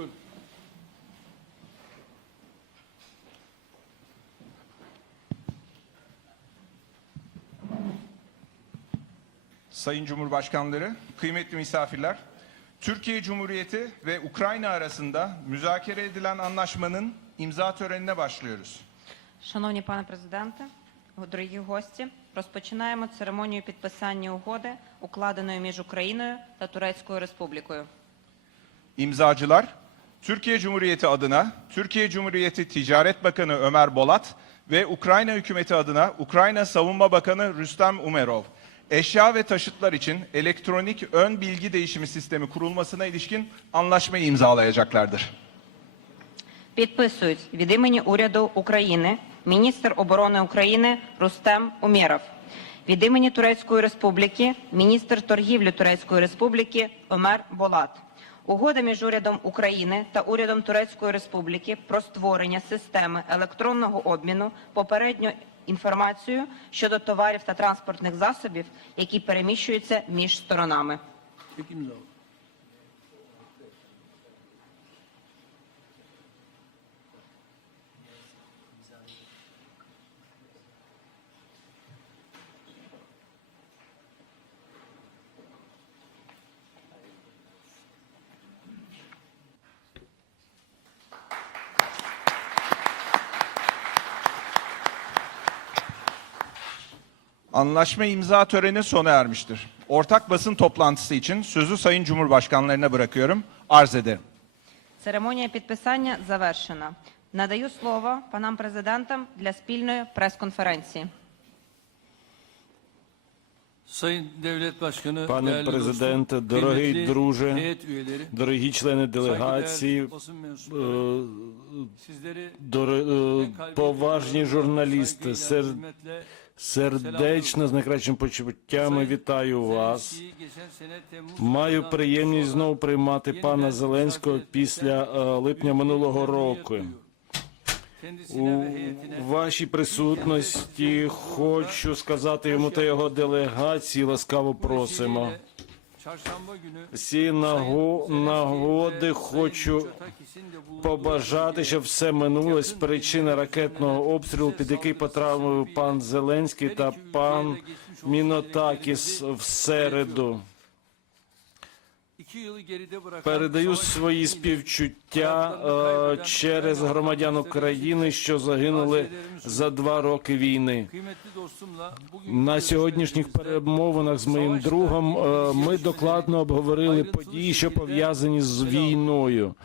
Buyurun. Sayın Cumhurbaşkanları, kıymetli misafirler, Türkiye Cumhuriyeti ve Ukrayna arasında müzakere edilen anlaşmanın imza törenine başlıyoruz. Шановні пане президенте, дорогі гості, розпочинаємо церемонію підписання угоди, укладеної між Україною та Турецькою Республікою. İmzacılar, Türkiye Cumhuriyeti adına Türkiye Cumhuriyeti Ticaret Bakanı Ömer Bolat ve Ukrayna hükümeti adına Ukrayna Savunma Bakanı Rüstem Umerov, eşya ve taşıtlar için elektronik ön bilgi değişimi sistemi kurulmasına ilişkin anlaşmayı imzalayacaklardır. Підписують від імені уряду України міністр оборони України Рустем Умєров. Від імені Турецької Республіки міністр торгівлі Турецької Республіки Омер Болат. Угода між урядом України та урядом Турецької Республіки про створення системи електронного обміну попередньо інформацією щодо товарів та транспортних засобів, які переміщуються між сторонами. Anlaşma imza töreni sona ermiştir. Ortak basın toplantısı için sözü Sayın Cumhurbaşkanlarına bırakıyorum. Arz ederim. Церемонія підписання завершена. Надаю слово панам президентам для спільної прес-конференції. Sayın Devlet Başkanı, Пане değerli президенте, dostum, дорогий kıymetli друже, heyet üyeleri, дорогі члени делегації, saygıdeğer basın mensupları, е, sizleri доро- е, kalbi поважні журналісти, saygıyla, сер- hürmetle сердечно з найкращими почуттями вітаю вас. Маю приємність знову приймати пана Зеленського після е, липня минулого року. У вашій присутності хочу сказати йому та його делегації ласкаво просимо. Наго- нагоди хочу побажати, щоб все минулось з причини ракетного обстрілу, під який потрапив пан Зеленський та пан Мінотакіс в середу. Передаю свої співчуття е, через громадян України, що загинули за два роки війни. На сьогоднішніх перемовинах з моїм другом е, ми докладно обговорили події, що пов'язані з війною.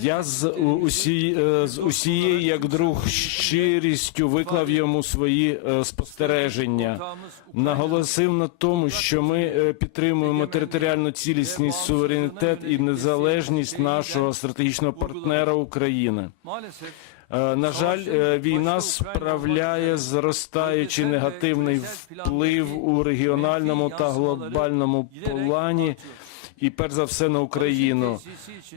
Я з усі, е, з усією, як друг, щирістю виклав йому свої е, спостереження. Наголосив на тому, що ми е, підтримуємо територіальну цілісність, суверенітет і незалежність нашого стратегічного партнера України. На жаль, війна справляє зростаючий негативний вплив у регіональному та глобальному плані, і перш за все на Україну.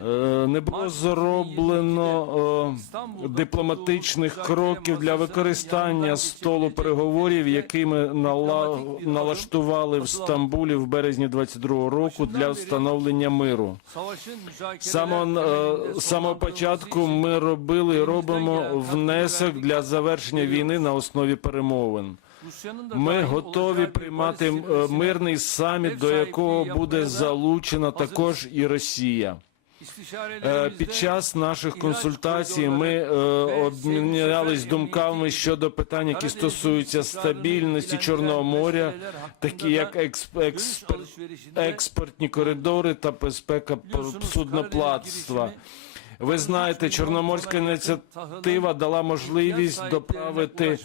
Е, Не було зроблено е, дипломатичних кроків для використання столу переговорів, які ми нала- налаштували в Стамбулі в березні 22-го року для встановлення миру. З самого, е, самого початку ми робили і робимо внесок для завершення війни на основі перемовин. Ми готові приймати е, мирний саміт, до якого буде залучена також і Росія. Е, Під час наших консультацій ми е, обмінялись думками щодо питань, які стосуються стабільності Чорного моря, такі як експ, експортні коридори та безпека судноплатства. Ви знаєте, Чорноморська ініціатива дала можливість доправити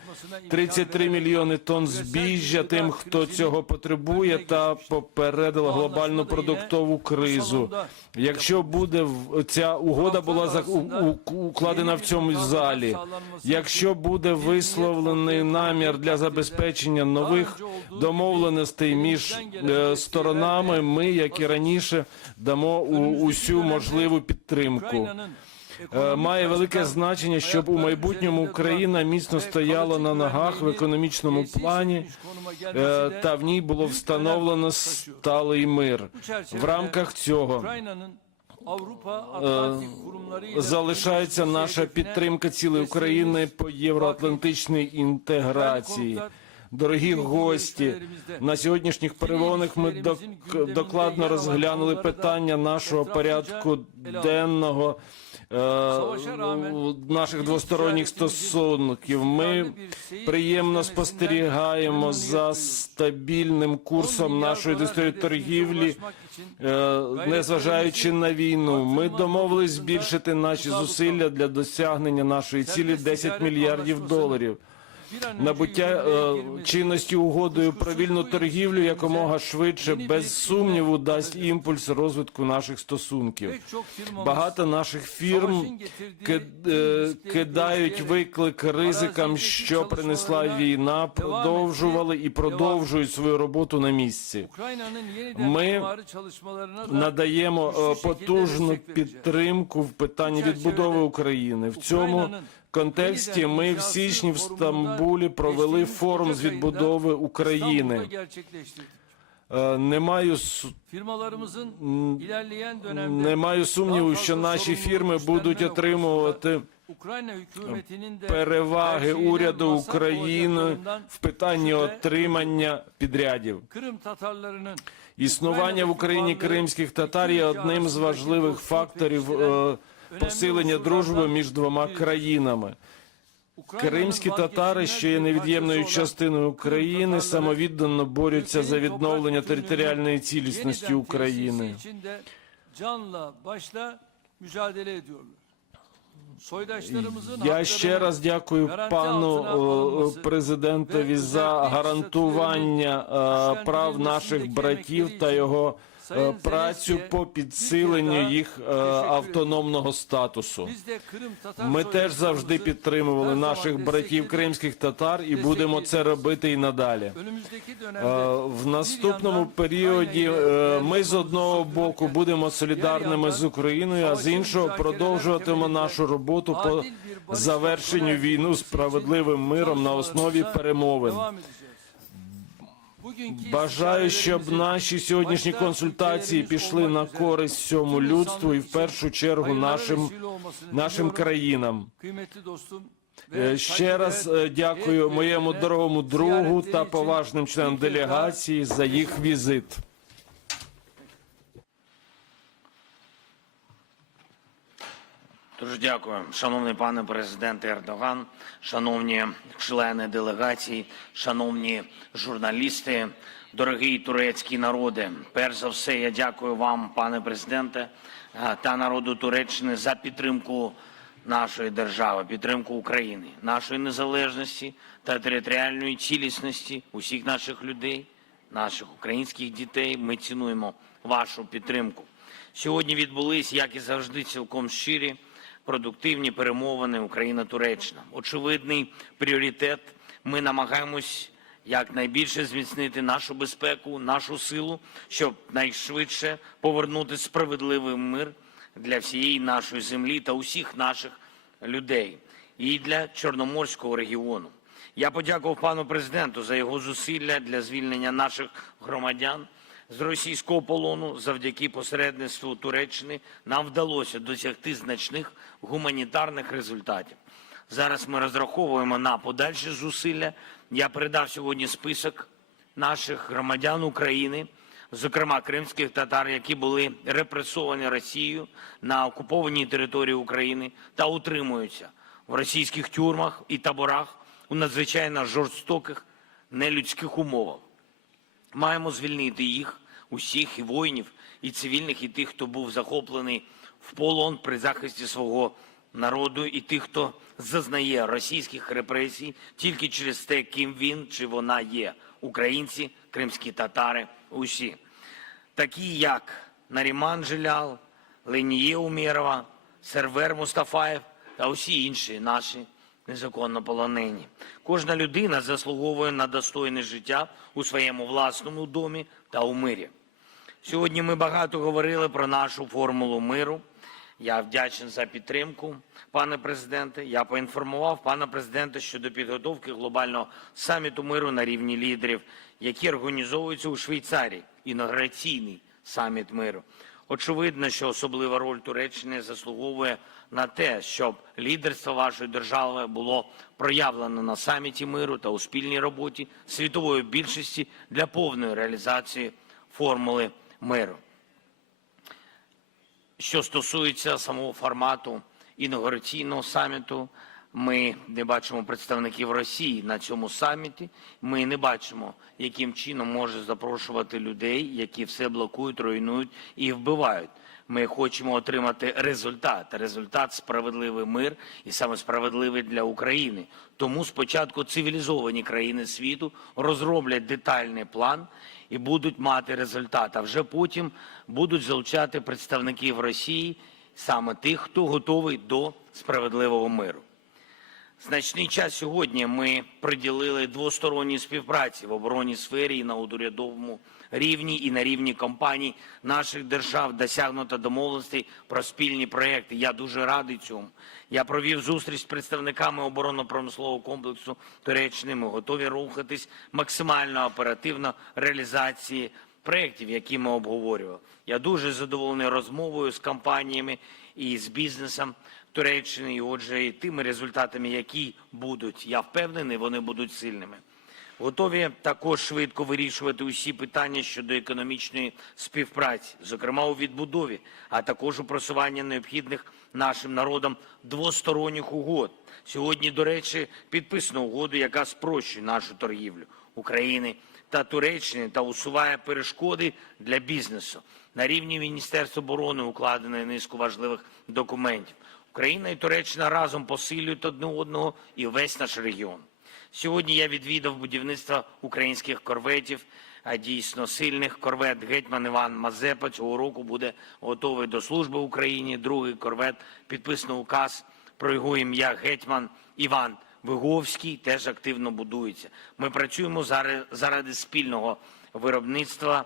33 мільйони тонн збіжжя тим, хто цього потребує, та попередила глобальну продуктову кризу. Якщо буде ця угода була укладена в цьому залі, якщо буде висловлений намір для забезпечення нових домовленостей між е, сторонами, ми, як і раніше, дамо усю можливу підтримку. Е, Має велике значення, щоб у майбутньому Україна міцно стояла на ногах в економічному плані, е, та в ній було встановлено сталий мир. В рамках цього ile залишається наша підтримка цілої України по євроатлантичній інтеграції. Дорогі гості, на сьогоднішніх перемовинах ми док- докладно розглянули питання нашого порядку денного. е, наших двосторонніх стосунків ми приємно спостерігаємо за стабільним курсом нашої двосторонньої торгівлі, е, незважаючи на війну. Ми домовились збільшити наші зусилля для досягнення нашої цілі 10 мільярдів доларів. Набуття е, чинності угодою про вільну торгівлю якомога швидше, без сумніву, дасть імпульс розвитку наших стосунків. Багато наших фірм е, кидають виклик ризикам, що принесла війна, продовжували і продовжують свою роботу на місці. Ми Надаємо е, потужну підтримку в питанні відбудови України. В цьому контексті ми в січні в Стамбулі провели форум з відбудови України. Е, Не маю не сумніву, що наші фірми будуть отримувати переваги уряду України в питанні отримання підрядів. Існування в Україні кримських татар є одним з важливих факторів е, посилення дружби між двома країнами. Кримські татари, що є невід'ємною частиною України, самовіддано борються за відновлення територіальної цілісності України. Я ще раз дякую пану е, президентові за гарантування е, прав наших братів та його працю по підсиленню їх е, автономного статусу. Ми теж завжди підтримували наших братів кримських татар і будемо це робити і надалі. Е, В наступному періоді е, ми з одного боку будемо солідарними з Україною, а з іншого продовжуватимемо нашу роботу по завершенню війну справедливим миром на основі перемовин. Бажаю, щоб наші сьогоднішні консультації пішли на користь всьому людству і в першу чергу нашим, нашим країнам. Е, Ще раз е, дякую моєму дорогому другу та поважним членам делегації за їх візит. Дуже дякую, шановний пане президенте Ердоган, шановні члени делегації, шановні журналісти, дорогий турецький народи. Перш за все, я дякую вам, пане президенте, е, та народу Туреччини за підтримку нашої держави, підтримку України, нашої незалежності та територіальної цілісності усіх наших людей, наших українських дітей. Ми цінуємо вашу підтримку. Сьогодні відбулись, як і завжди, цілком щирі, продуктивні перемовини Україна-Туреччина. Очевидний пріоритет. Ми намагаємось якнайбільше зміцнити нашу безпеку, нашу силу, щоб найшвидше повернути справедливий мир для всієї нашої землі та усіх наших людей і для Чорноморського регіону. Я подякував пану президенту за його зусилля для звільнення наших громадян з російського полону. Завдяки посередництву Туреччини нам вдалося досягти значних гуманітарних результатів. Зараз ми розраховуємо на подальші зусилля. Я передав сьогодні список наших громадян України, зокрема кримських татар, які були репресовані Росією на окупованій території України та утримуються в російських тюрмах і таборах у надзвичайно жорстоких нелюдських умовах. Маємо звільнити їх, усіх і воїнів, і цивільних, і тих, хто був захоплений в полон при захисті свого народу, і тих, хто зазнає російських репресій тільки через те, ким він чи вона є. Українці, кримські татари, усі. Такі як Наріман Жилял, Леніє Умєрова, Сервер Мустафаєв та усі інші наші незаконно полонені. Кожна людина заслуговує на достойне життя у своєму власному домі та у мирі. Сьогодні ми багато говорили про нашу формулу миру. Я вдячний за підтримку, пане президенте. Я поінформував пана президента щодо підготовки глобального саміту миру на рівні лідерів, які організовуються у Швейцарії. Інаугураційний саміт миру. Очевидно, що особлива роль Туреччини заслуговує на те, щоб лідерство вашої держави було проявлено на саміті миру та у спільній роботі світової більшості для повної реалізації формули миру. Що стосується самого формату інаугураційного саміту, ми не бачимо представників Росії на цьому саміті. Ми не бачимо, яким чином може запрошувати людей, які все блокують, руйнують і вбивають. Ми хочемо отримати результат. Результат справедливий мир і саме справедливий для України. Тому спочатку цивілізовані країни світу розроблять детальний план і будуть мати результат. А вже потім будуть залучати представників Росії, саме тих, хто готовий до справедливого миру. Значний час сьогодні ми приділили двосторонній співпраці в оборонній сфері і на урядовому рівні, і на рівні компаній наших держав досягнуто домовленостей про спільні проекти. Я дуже радий цьому. Я провів зустріч з представниками оборонно-промислового комплексу Туреччини. Ми готові рухатись максимально оперативно реалізації проєктів, які ми обговорювали. Я дуже задоволений розмовою з компаніями і з бізнесом Туреччини, і отже, і тими результатами, які будуть. Я впевнений, вони будуть сильними. Готові також швидко вирішувати усі питання щодо економічної співпраці, зокрема у відбудові, а також у просуванні необхідних нашим народам двосторонніх угод. Сьогодні, до речі, підписано угоду, яка спрощує нашу торгівлю України та Туреччини та усуває перешкоди для бізнесу. На рівні Міністерства оборони укладено низку важливих документів. Україна і Туреччина разом посилюють одне одного і весь наш регіон. Сьогодні я відвідав будівництво українських корветів, а дійсно сильних корвет. Гетьман Іван Мазепа цього року буде готовий до служби Україні. Другий корвет підписано указ про його ім'я Гетьман Іван Виговський теж активно будується. Ми працюємо заради спільного виробництва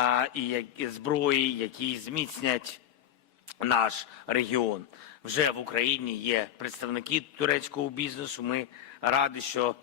а, і, і зброї, які зміцнять наш регіон. Вже в Україні є представники турецького бізнесу. Ми раді, що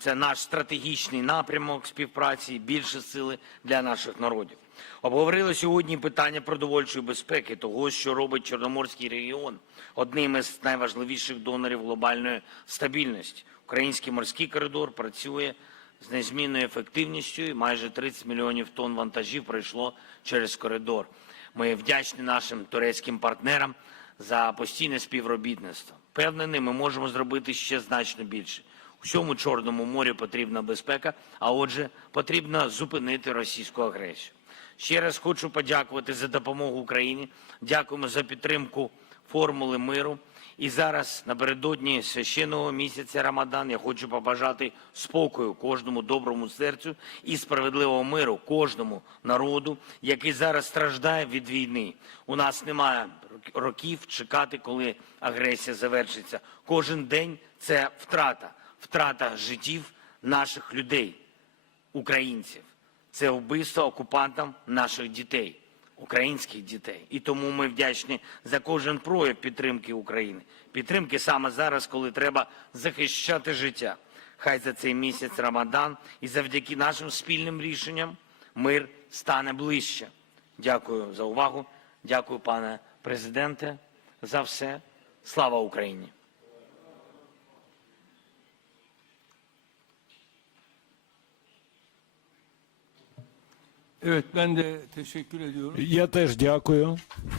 це наш стратегічний напрямок співпраці, більше сили для наших народів. Обговорили сьогодні питання продовольчої безпеки, того, що робить Чорноморський регіон одним із найважливіших донорів глобальної стабільності. Український морський коридор працює з незмінною ефективністю, і майже 30 мільйонів тонн вантажів пройшло через коридор. Ми вдячні нашим турецьким партнерам за постійне співробітництво. Впевнений, ми можемо зробити ще значно більше. У всьому Чорному морі потрібна безпека, а отже, потрібно зупинити російську агресію. Ще раз хочу подякувати за допомогу Україні. Дякуємо за підтримку формули миру. І зараз, напередодні священного місяця Рамадан, я хочу побажати спокою кожному доброму серцю і справедливого миру кожному народу, який зараз страждає від війни. У нас немає років чекати, коли агресія завершиться. Кожен день це втрата, втрата життів наших людей, українців. Це вбивство окупантам наших дітей, українських дітей. І тому ми вдячні за кожен прояв підтримки України. Підтримки саме зараз, коли треба захищати життя. Хай за цей місяць Рамадан і завдяки нашим спільним рішенням мир стане ближче. Дякую за увагу. Дякую, пане президенте, за все. Слава Україні! Evet ben de teşekkür ediyorum. Я теж дякую.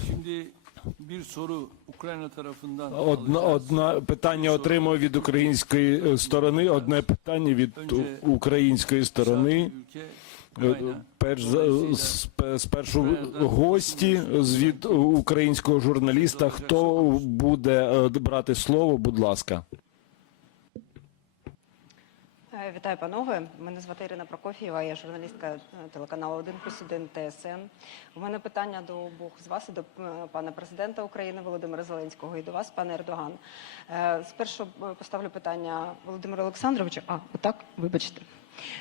Şimdi bir soru Ukrayna tarafından Одна, alacağız. одна питання отримав від української е, сторони, одне питання від української сторони. Ülke Е, Ukrayna. Перш за спершу гості з від українського журналіста. Хто буде е, брати слово? Будь ласка. Е, Вітаю, панове. Мене звати Ірина Прокофієва, я журналістка е, телеканалу 1 плюс 1 ТСН. У мене питання до обох з вас до е, пана президента України Володимира Зеленського і до вас, пане Ердоган. Спершу поставлю питання Володимиру Олександровичу. А, отак, вибачте.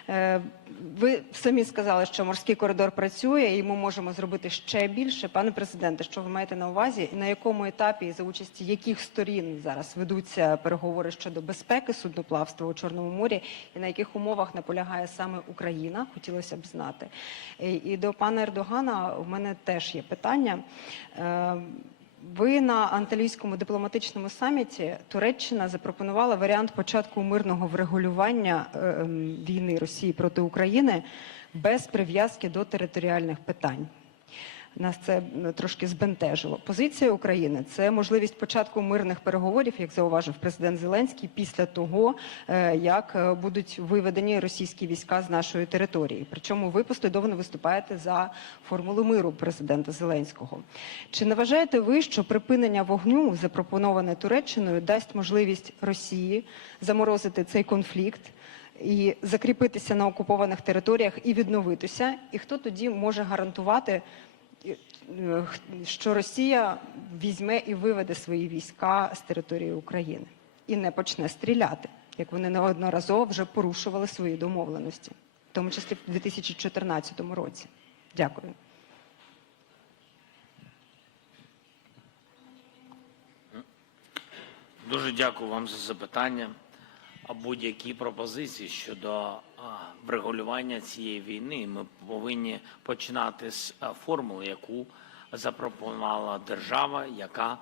Е, Ви самі сказали, що морський коридор працює, і ми можемо зробити ще більше. Пане президенте, що ви маєте на увазі, і на якому етапі і за участі яких сторін зараз ведуться переговори щодо безпеки судноплавства у Чорному морі, і на яких умовах наполягає саме Україна? Хотілося б знати. І до пана Ердогана у мене теж є питання. Ви на анталійському дипломатичному саміті Туреччина запропонувала варіант початку мирного врегулювання ем, війни Росії проти України без прив'язки до територіальних питань. Нас це трошки збентежило. Позиція України це можливість початку мирних переговорів, як зауважив президент Зеленський, після того, е, як е, будуть виведені російські війська з нашої території. Причому ви послідовно виступаєте за формулу миру президента Зеленського. Чи не вважаєте ви, що припинення вогню, запропоноване Туреччиною, дасть можливість Росії заморозити цей конфлікт? І закріпитися на окупованих територіях і відновитися, і хто тоді може гарантувати, що Росія візьме і виведе свої війська з території України і не почне стріляти, як вони неодноразово вже порушували свої домовленості, в тому числі в 2014 році. Дякую. Дуже дякую вам за запитання. Будь-які пропозиції щодо врегулювання цієї війни ми повинні починати з формули, яку запропонувала держава, яка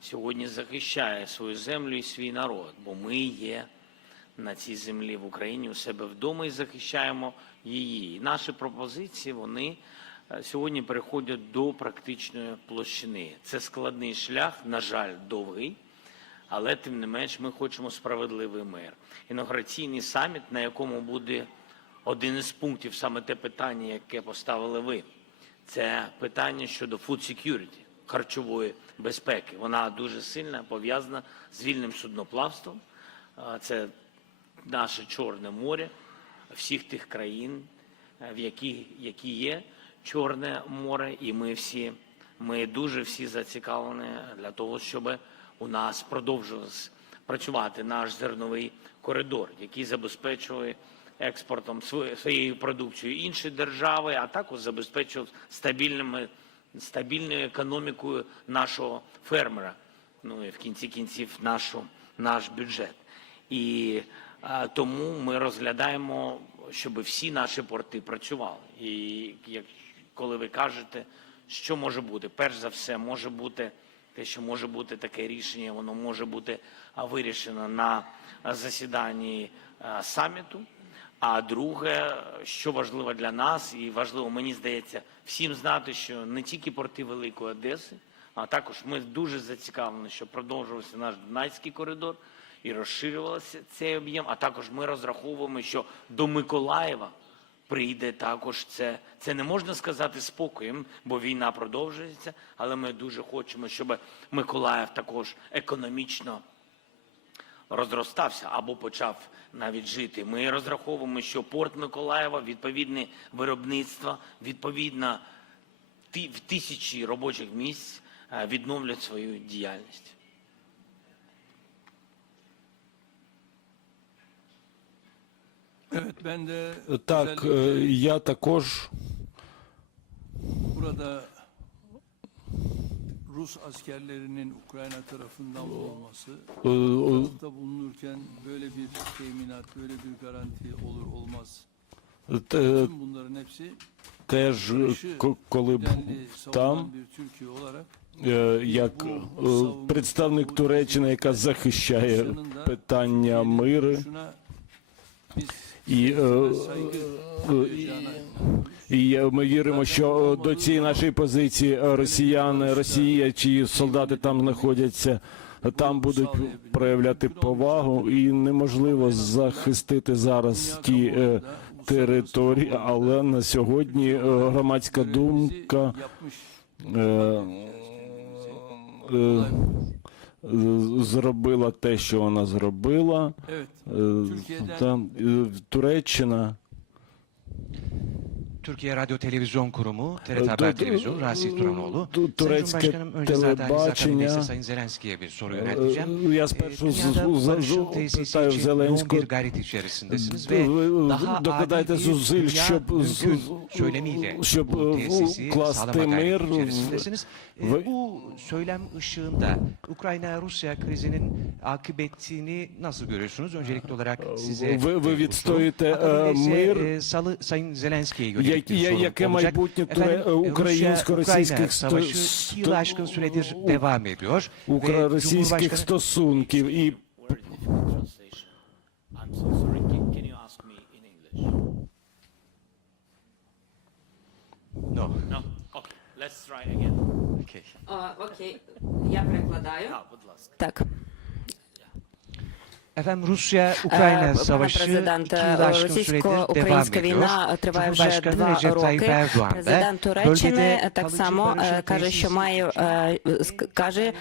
сьогодні захищає свою землю і свій народ. Бо ми є на цій землі в Україні у себе вдома і захищаємо її. І наші пропозиції вони е, сьогодні переходять до практичної площини. Це складний шлях, на жаль, довгий. Але тим не менш ми хочемо справедливий мир. Інаугураційний саміт, на якому буде один із пунктів, саме те питання, яке поставили ви, це питання щодо food security, харчової безпеки. Вона дуже сильно пов'язана з вільним судноплавством. Це наше Чорне море всіх тих країн, е, в які, які є Чорне море, і ми всі, ми дуже всі зацікавлені для того, щоб у нас продовжувався працювати наш зерновий коридор, який забезпечує експортом сво- своєю продукцією інші держави, а також забезпечував стабільними стабільною економікою нашого фермера. Ну і в кінці кінців нашу наш бюджет. І а, тому ми розглядаємо, щоб всі наші порти працювали. І як коли ви кажете, що може бути, перш за все, може бути те, що може бути таке рішення, воно може бути вирішено на засіданні саміту. А друге, що важливо для нас, і важливо, мені здається, всім знати, що не тільки порти Великої Одеси, а також ми дуже зацікавлені, щоб продовжувався наш Дунайський коридор і розширювався цей об'єм. А також ми розраховуємо, що до Миколаєва прийде також це. Це не можна сказати спокоєм, бо війна продовжується. Але ми дуже хочемо, щоб Миколаїв також економічно розростався або почав навіть жити. Ми розраховуємо, що порт Миколаєва, відповідне виробництво, відповідно в тисячі робочих місць е, відновлять свою діяльність. Evet ben de Так, е, я також burada Rus askerlerinin Ukrayna tarafından е, е, tarafta bulunurken böyle bir teminat, böyle bir garanti olur olmaz. Tüm bunların hepsi теж, е, коли б там е, як е, представник Туреччини, яка захищає питання миру, і, е, е, і е, ми віримо, що до цієї нашої позиції росіяни, Росія, чиї солдати там знаходяться, там будуть проявляти повагу, і неможливо захистити зараз ті території, але на сьогодні громадська думка. е, е, Зробила те, що вона зробила. Е, Там е, Туреччина Türkiye Radyo Televizyon Kurumu, TRT Dur- Haber dur- Televizyonu, Rasim Turanoğlu. dur- Sayın Турецьке Cumhurbaşkanım, önce zaten zaten телебачення. neyse Sayın Zelenski'ye bir soru yönelteceğim. Я Ee, спершу з- Dünyada з- barışın з- tesisi питаю için yoğun Зеленського. bir gayret içerisindesiniz Ви- ve ви daha докладайте adil bir зусиль, dünya щоб з- mümkün з- söylemiyle щоб, bu е, tesisi вкласти sağlama мир gayreti в- içerisindesiniz. Ee, ви- Bu söylem ışığında Ukrayna-Rusya krizinin akıbetini nasıl görüyorsunuz? Öncelikli olarak size Ви- ви e, bu відстоюєте, soru. Akabinde е, ise, мир. e, Salı Sayın Zelenski'ye яке e, українсько-російських Cumhurbaşkanı стосунків і? No. No? Okay. Let's try again. Okay. Окей, я перекладаю. Ah, будь ласка. Так. Efendim Rusya-Ukrayna Е, savaşı süredir devam російсько-українська війна триває вже два роки. Президент Туреччини так само е, каже, що має е, каже,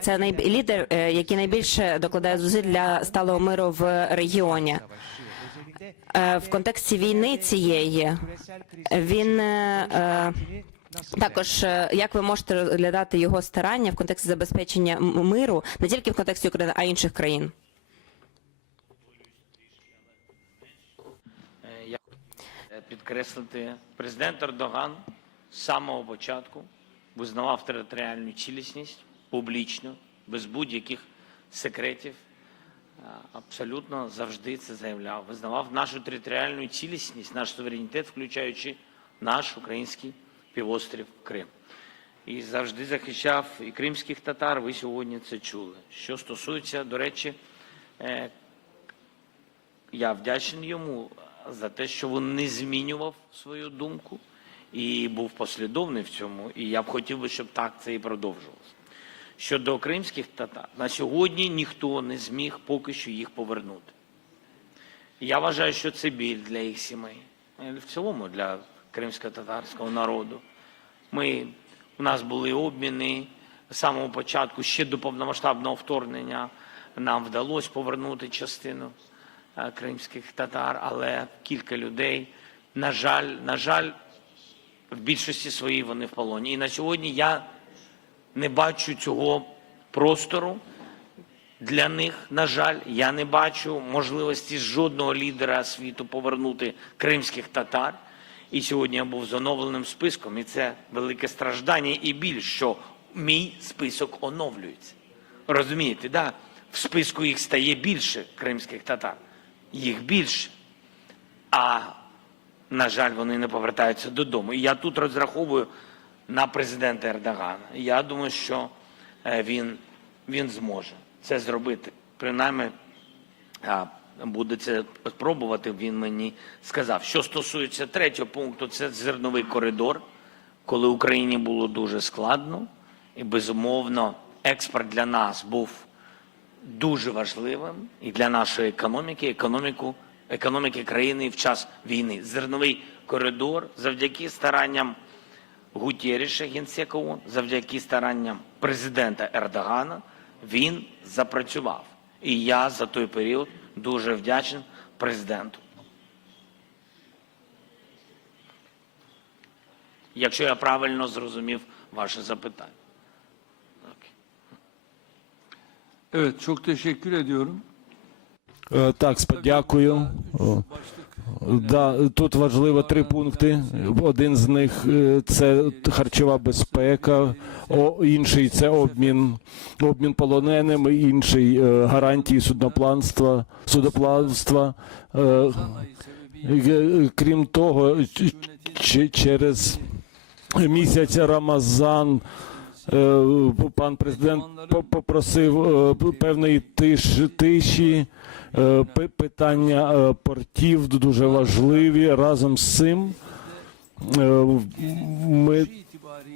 це лідер, який найбільше докладає зусиль для сталого миру в регіоні. В контексті війни цієї він також як ви можете розглядати його старання в контексті забезпечення миру не тільки в контексті України, а й інших країн? Е, Я хочу підкреслити, президент Ердоган з самого початку визнавав територіальну цілісність публічно, без будь-яких секретів. Абсолютно завжди це заявляв. Визнавав нашу територіальну цілісність, наш суверенітет, включаючи наш український півострів Крим. І завжди захищав і кримських татар. Ви сьогодні це чули. Що стосується, до речі, е, я вдячний йому за те, що він не змінював свою думку і був послідовний в цьому. І я б хотів би, щоб так це і продовжувалося. Щодо кримських татар, на сьогодні ніхто не зміг поки що їх повернути. Я вважаю, що це біль для їх сімей, в цілому для кримсько-татарського народу. Ми, у нас були обміни з самого початку, ще до повномасштабного вторгнення. Нам вдалося повернути частину е, кримських татар, але кілька людей, на жаль, на жаль, в більшості своїй вони в полоні. І на сьогодні я не бачу цього простору для них. На жаль, я не бачу можливості жодного лідера світу повернути кримських татар. І сьогодні я був з оновленим списком, і це велике страждання і біль, що мій список оновлюється. Розумієте, да? в списку їх стає більше кримських татар, їх більше. А на жаль, вони не повертаються додому. І я тут розраховую на президента Ердогана. Я думаю, що е, він, він зможе це зробити. Принаймні, буде це спробувати, він мені сказав. Що стосується третього пункту, це зерновий коридор, коли Україні було дуже складно, і безумовно експорт для нас був дуже важливим і для нашої економіки, економіку, економіки країни в час війни. Зерновий коридор завдяки старанням Гутєріша, генсека ООН, завдяки старанням президента Ердогана, він запрацював. І я за той період дуже вдячний президенту. Якщо я правильно зрозумів ваше запитання. Evet çok teşekkür ediyorum. Е, Так, дякую. Да, тут важливо три пункти. Один з них е, це харчова безпека, інший це обмін, обмін полоненими, інший е, гарантії суднопланства, судоплавства. Крім того, через місяць Рамазан пан президент по- попросив е, певної тиш, тиші. Е, Питання е, портів дуже важливі. Разом з цим е, ми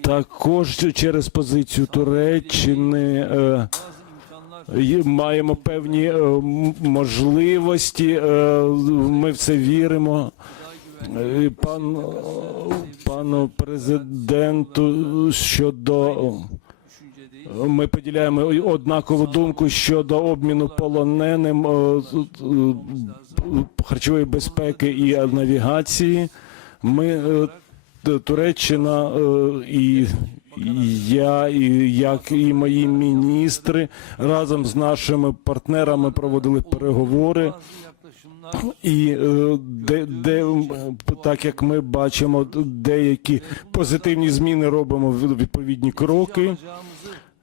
також через позицію Туреччини е, маємо певні е, можливості. е, Ми в це віримо. Е, Пан, е, пану президенту щодо ми поділяємо однакову думку щодо обміну полоненим е, харчової безпеки і навігації. Ми Туреччина і я, і як і мої міністри разом з нашими партнерами проводили переговори. І е, де, де так як ми бачимо, деякі позитивні зміни робимо відповідні кроки.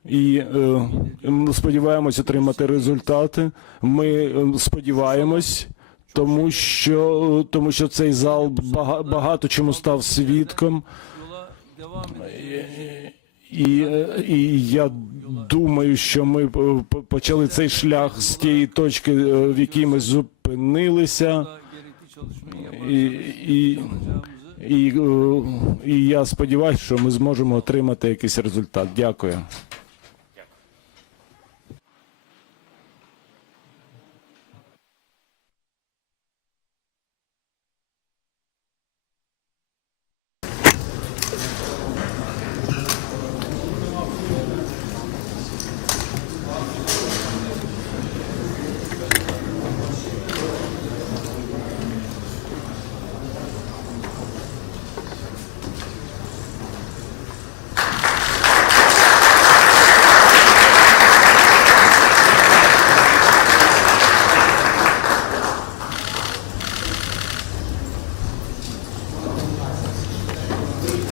І е, ми сподіваємось отримати результати. Ми сподіваємось, тому що тому що цей зал бага- багато чому став свідком. І, і я думаю, що ми е, почали цей шлях з тієї точки, е, в якій ми зупинилися. І, і, і, е, і я сподіваюся, що ми зможемо отримати якийсь результат. Дякую.